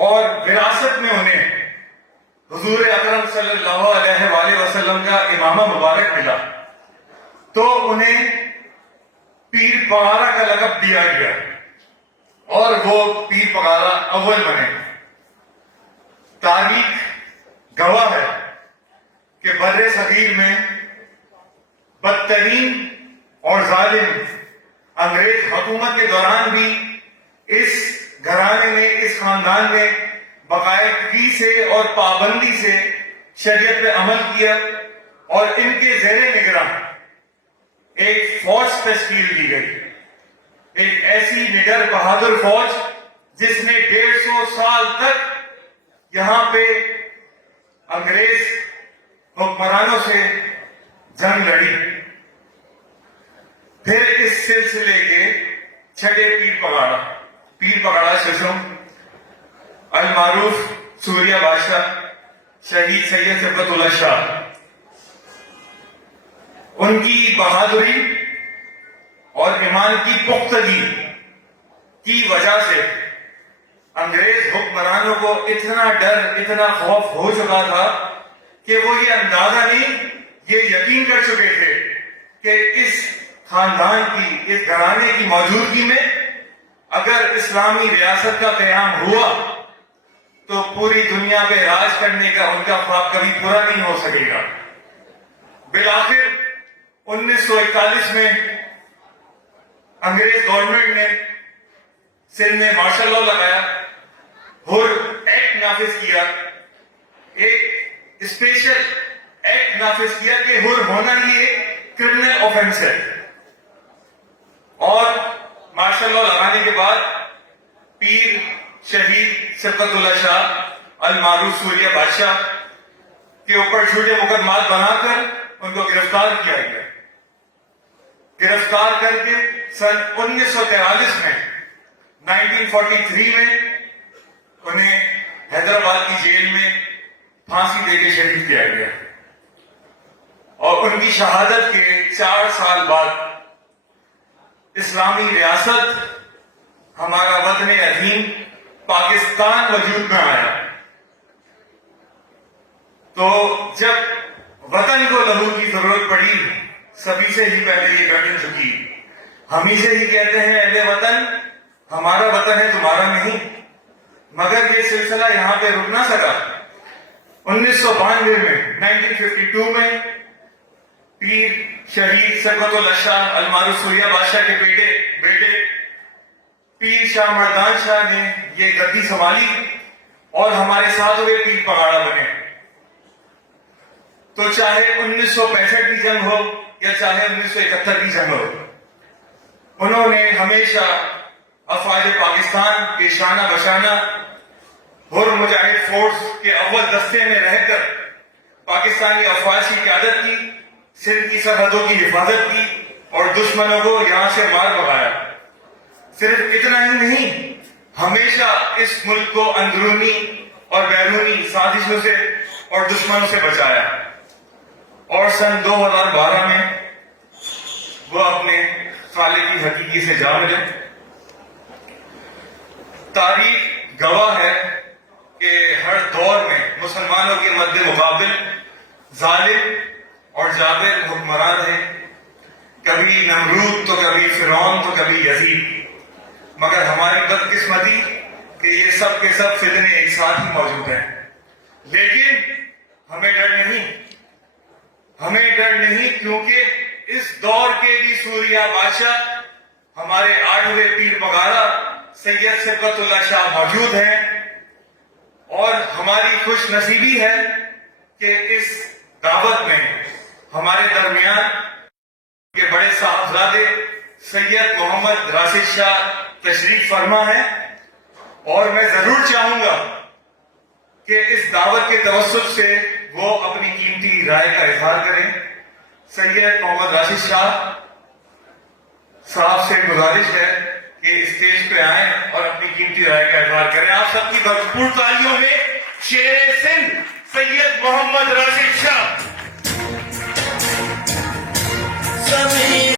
اور وراثت میں انہیں حضور اکرم صلی اللہ علیہ وآلہ وسلم کا امامہ مبارک ملا، تو انہیں پیر پگارا کا لقب دیا گیا اور وہ پیر پگارا اول بنے۔ تاریخ گواہ ہے کہ بر صغیر میں بدترین اور ظالم انگریز حکومت کے دوران بھی اس گھرانے نے، اس خاندان نے باقاعدگی سے اور پابندی سے شریعت پہ عمل کیا، اور ان کے زیر نگراں ایک فوج تشکیل کی گئی، ایک ایسی نڈر بہادر فوج جس نے 150 سال تک یہاں پہ انگریز حکمرانوں سے جنگ لڑی۔ پھر اس سلسلے کے چھٹے پیر پگاڑا ششم المعروف سوریہ بادشاہ شہید سید صفت اللہ شاہ، ان کی بہادری اور ایمان کی پختگی کی وجہ سے انگریز حکمرانوں کو اتنا ڈر، اتنا خوف ہو چکا تھا کہ وہ یہ اندازہ نہیں، یہ یقین کر چکے تھے کہ اس خاندان کی، اس گھرانے کی موجودگی میں اگر اسلامی ریاست کا قیام ہوا تو پوری دنیا پہ راج کرنے کا ان کا خواب کبھی پورا نہیں ہو سکے گا۔ بالآخر 1941 میں انگریز گورنمنٹ نے سندھ میں مارشل لا لگایا، حر ایکٹ نافذ کیا، ایک اسپیشل ایکٹ نافذ کیا کہ حر ہونا ہی ایک کرمنل آفینس ہے، اور مارشل لا لگانے کے بعد پیر شہید صفت اللہ شاہ المعروف سوریہ بادشاہ کے اوپر جھوٹے مقدمات بنا کر ان کو گرفتار کیا گیا۔ گرفتار کر کے سن 1943 میں 1943 میں انہیں حیدرآباد کی جیل میں پھانسی دے کے شہید کیا گیا، اور ان کی شہادت کے 4 سال بعد اسلامی ریاست ہمارا وطن عظیم پاکستان وجود میں آیا۔ تو جب وطن کو لہو کی ضرورت پڑی، سبھی سے ہی پہلے یہ گردن جھکی، ہم ہی سے ہی کہتے ہیں اہل وطن ہمارا وطن ہے تمہارا نہیں، مگر یہ سلسلہ یہاں پہ رک نہ سکا۔ 1992 میں 1952 میں پیر شہید صفت اللہ شاہ المعروف سوریہ بادشاہ کے بیٹے پیر شاہ مردان شاہ نے یہ گدی سنبھالی اور ہمارے ساتھ ہوئے پیر پگاڑا بنے۔ تو چاہے 1965 کی جنگ ہو یا چاہے 1971 کی جنگ ہو، انہوں نے ہمیشہ افواج پاکستان کے شانہ بشانہ حر مجاہد فورس کے اول دستے میں رہ کر پاکستانی افواج کی قیادت کی، سندھ کی سرحدوں کی حفاظت کی اور دشمنوں کو یہاں سے مار بھگایا۔ صرف اتنا ہی نہیں، ہمیشہ اس ملک کو اندرونی اور بیرونی سازشوں سے اور دشمنوں سے بچایا، اور سن 2012 میں وہ اپنے خالق کی حقیقی سے جا ملے۔ تاریخ گواہ ہے کہ ہر دور میں مسلمانوں کے مد مقابل ظالم اور جابر حکمران ہیں، کبھی نمرود تو کبھی فرعون تو کبھی یزید، مگر ہماری بدقسمتی کہ یہ سب کے سب فتنے ایک ساتھ ہی موجود ہیں۔ لیکن ہمیں ڈر نہیں، کیونکہ اس دور کے بھی سوریہ بادشاہ ہمارے 8ویں پیر پگارا سید صفت اللہ شاہ موجود ہیں، اور ہماری خوش نصیبی ہے کہ اس دعوت میں ہمارے درمیان کے بڑے صاحبزادے سید محمد راشد شاہ تشریف فرما ہے، اور میں ضرور چاہوں گا کہ اس دعوت کے توسط سے وہ اپنی قیمتی رائے کا اظہار کریں۔ سید محمد راشد شاہ صاحب سے گزارش ہے کہ اسٹیج پہ آئیں اور اپنی قیمتی رائے کا اظہار کریں۔ آپ سب کی بھرپور تالیوں میں شیر سندھ سید محمد راشد شاہ۔